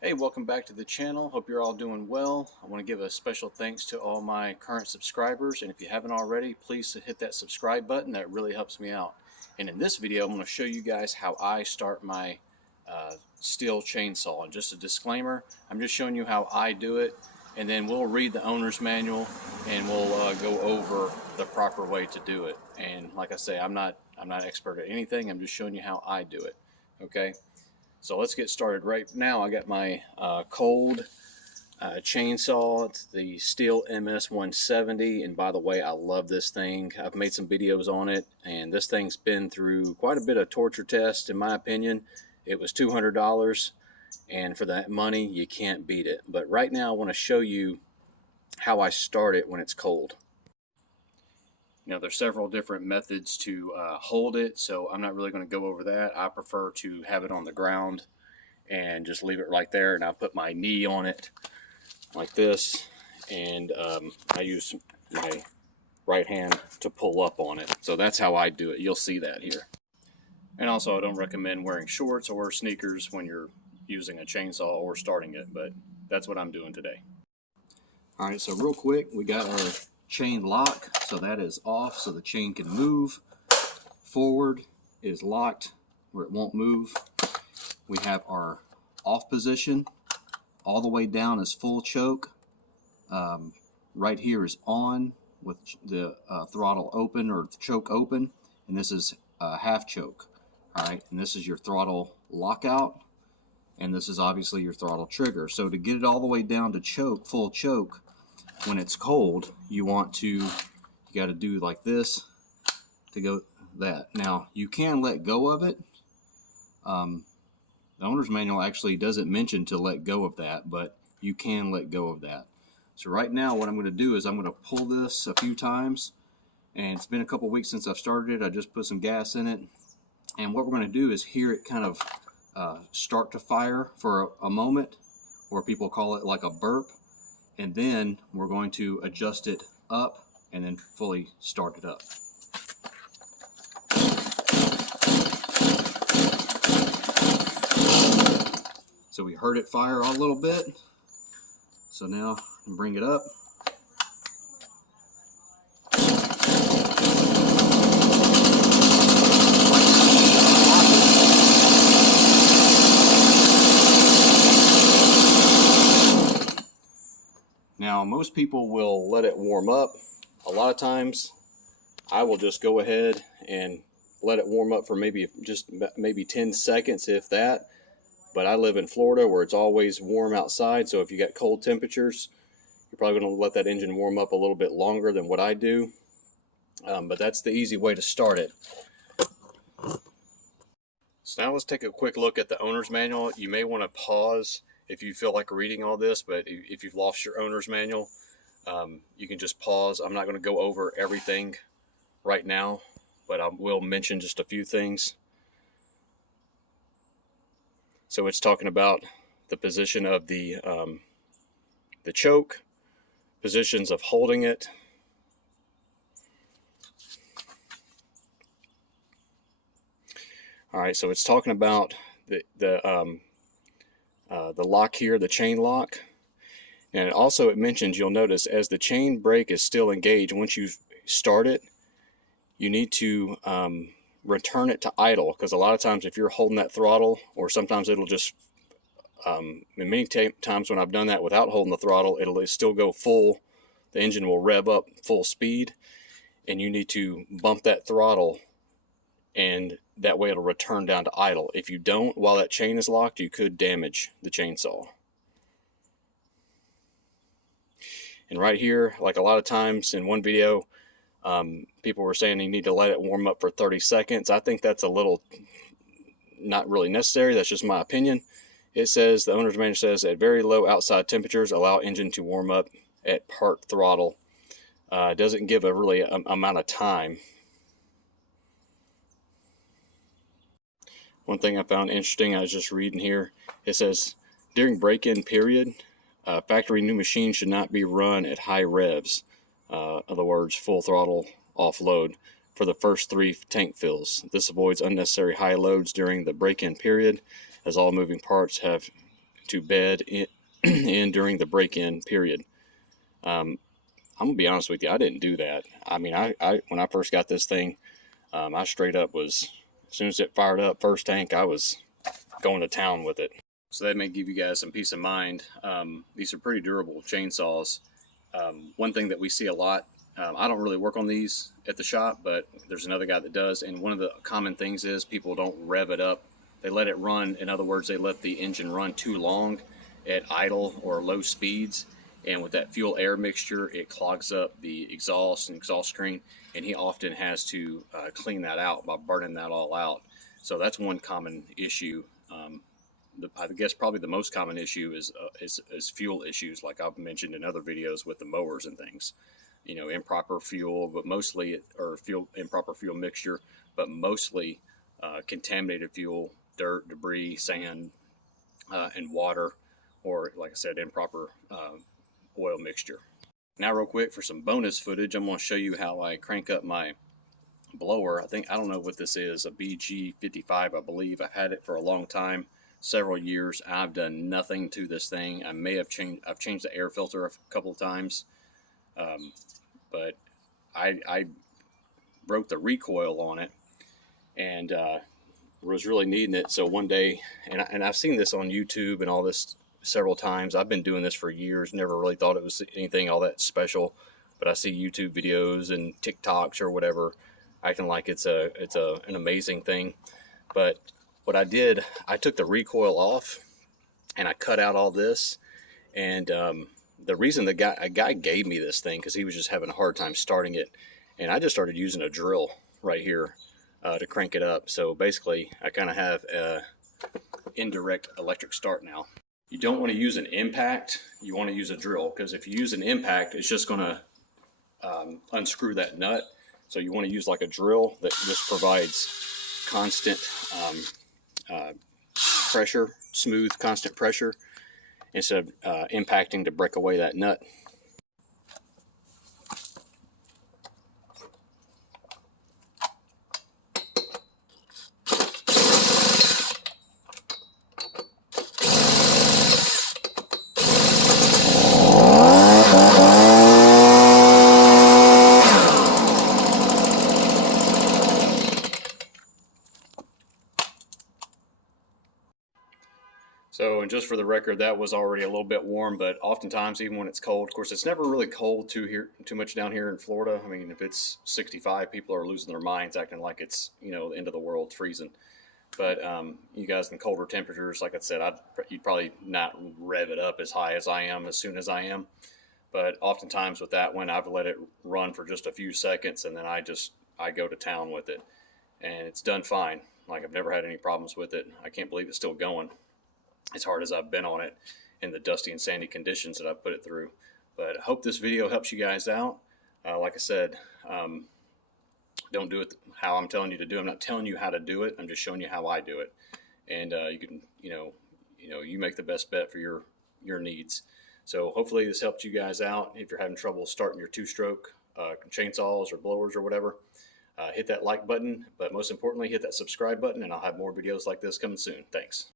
Hey, welcome back to the channel. Hope you're all doing well. I want to give a special thanks to all my current subscribers, and if you haven't already, please hit that subscribe button. That really helps me out. And in this video, I'm going to show you guys how I start my Stihl chainsaw. And just a disclaimer, I'm just showing you how I do it, and then we'll read the owner's manual and we'll go over the proper way to do it. And like I say, I'm not expert at anything. I'm just showing you how I do it. Okay. So let's get started. Right now I got my cold chainsaw. It's the Stihl MS-170, and by the way, I love this thing. I've made some videos on it, and this thing's been through quite a bit of torture tests in my opinion. It was $200, and for that money you can't beat it. But right now I want to show you how I start it when it's cold. Now, there's several different methods to hold it, so I'm not really going to go over that. I prefer to have it on the ground and just leave it right there, and I'll put my knee on it like this, and I use my right hand to pull up on it. So that's how I do it. You'll see that here. And also, I don't recommend wearing shorts or sneakers when you're using a chainsaw or starting it, but that's what I'm doing today. All right, so real quick, we got our chain lock, so that is off so the chain can move. Forward is locked where it won't move. We have our off position. All the way down is full choke. Right here is on with the throttle open or choke open, and this is half choke. All right, and this is your throttle lockout, and this is obviously your throttle trigger. So to get it all the way down to choke, full choke, when it's cold, you got to do like this to go that. Now, you can let go of it. The owner's manual actually doesn't mention to let go of that, but you can let go of that. So right now what I'm going to do is I'm going to pull this a few times, and it's been a couple weeks since I've started it. I just put some gas in it, and what we're going to do is hear it kind of start to fire for a moment, or people call it like a burp. And then we're going to adjust it up and then fully start it up. So we heard it fire a little bit. So now I can bring it up. Now, most people will let it warm up. A lot of times, I will just go ahead and let it warm up for maybe 10 seconds, if that. But I live in Florida where it's always warm outside, so if you got cold temperatures, you're probably going to let that engine warm up a little bit longer than what I do. But that's the easy way to start it. So now let's take a quick look at the owner's manual. You may want to pause if you feel like reading all this, but if you've lost your owner's manual, you can just pause. I'm not going to go over everything right now, but I will mention just a few things. So it's talking about the position of the choke, positions of holding it, all right. So it's talking about the lock here, the chain lock. And also it mentions, you'll notice, as the chain brake is still engaged, once you start it, you need to return it to idle, because a lot of times if you're holding that throttle, or sometimes it'll just, many times when I've done that without holding the throttle, it'll still go full, the engine will rev up full speed, and you need to bump that throttle, and that way it'll return down to idle. If you don't, while that chain is locked, you could damage the chainsaw. And right here, like a lot of times in one video, people were saying you need to let it warm up for 30 seconds. I think that's a little not really necessary. That's just my opinion. It says, the owner's manual says, at very low outside temperatures, allow engine to warm up at part throttle. It doesn't give a really amount of time. One thing I found interesting, I was just reading here, it says, during break-in period, factory new machines should not be run at high revs. In other words, full throttle offload for the first 3 tank fills. This avoids unnecessary high loads during the break-in period, as all moving parts have to bed in during the break-in period. I'm gonna be honest with you, I didn't do that. I mean, I when I first got this thing, I straight up was, as soon as it fired up first tank, I was going to town with it. So that may give you guys some peace of mind. These are pretty durable chainsaws. One thing that we see a lot, I don't really work on these at the shop, but there's another guy that does, and one of the common things is people don't rev it up. They let it run. In other words, they let the engine run too long at idle or low speeds, and with that fuel air mixture, it clogs up the exhaust and exhaust screen, and he often has to clean that out by burning that all out. So that's one common issue. I guess probably the most common issue is fuel issues, like I've mentioned in other videos with the mowers and things. You know, improper fuel, but mostly, or improper fuel mixture, but mostly contaminated fuel, dirt, debris, sand, and water, or like I said, improper oil mixture. Now, real quick, for some bonus footage, I'm going to show you how I crank up my blower. I don't know what this is, a BG55, I believe. I've had it for a long time, several years. I've done nothing to this thing. I've changed the air filter a couple of times, but I broke the recoil on it, and was really needing it. So one day, and I've seen this on YouTube and all this several times. I've been doing this for years, never really thought it was anything all that special, but I see YouTube videos and TikToks or whatever acting like it's an amazing thing. But what I did, I took the recoil off and I cut out all this. And the reason a guy gave me this thing, because he was just having a hard time starting it, and I just started using a drill right here to crank it up. So basically, I kind of have a indirect electric start now. You don't want to use an impact. You want to use a drill, because if you use an impact, it's just going to unscrew that nut. So you want to use like a drill that just provides constant pressure, smooth, constant pressure, instead of impacting to break away that nut. So, and just for the record, that was already a little bit warm, but oftentimes, even when it's cold, of course, it's never really cold too much down here in Florida. I mean, if it's 65, people are losing their minds, acting like it's, you know, the end of the world, freezing. But you guys in colder temperatures, like I said, you'd probably not rev it up as high as I am, as soon as I am. But oftentimes with that one, I've let it run for just a few seconds, and then I go to town with it, and it's done fine. Like, I've never had any problems with it. I can't believe it's still going, as hard as I've been on it in the dusty and sandy conditions that I've put it through. But I hope this video helps you guys out. Like I said, don't do it how I'm telling you to do. I'm not telling you how to do it. I'm just showing you how I do it. And you can, you make the best bet for your needs. So hopefully this helped you guys out. If you're having trouble starting your two-stroke chainsaws or blowers or whatever, hit that like button. But most importantly, hit that subscribe button, and I'll have more videos like this coming soon. Thanks.